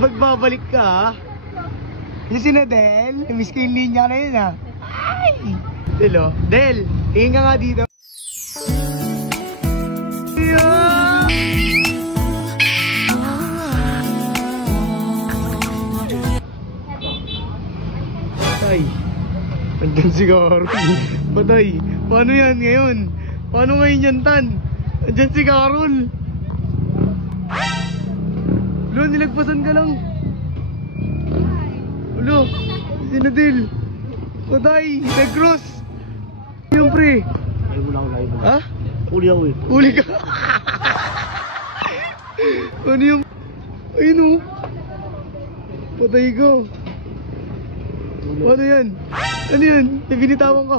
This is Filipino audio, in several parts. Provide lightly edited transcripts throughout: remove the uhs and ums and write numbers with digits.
Magbabalik ka ha? Yung si Nadel, miss ko yung linya na yun ha. Ay! Del oh. Del, tingin ka nga dito. Patay. Andyan si Carol. Patay. Paano yan ngayon? Paano ngayon yan, Tan? Andyan si Carol. Ulo, nilagpasan ka lang. Ulo, si Nadel. Patay, nag-cross. Yung pre. Ay, wala ko live. Ha? Uli ako eh. Uli ka. Ano yung... Ayun o. Patay ko. Ano yan? Ano yan? Binitawan ka.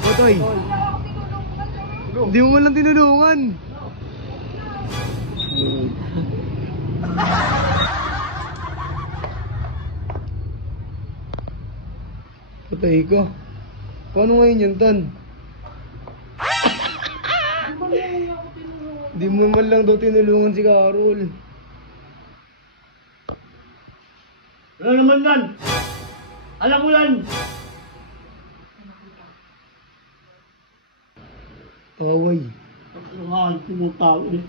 Patay. Hindi mo man lang tinulungan. Patay ko. Paano ngayon yan, Tan? Di mo man lang daw tinulungan si Carol. Ano naman yan? Alam ko yan! Away. Ang mahal ko mo tao eh.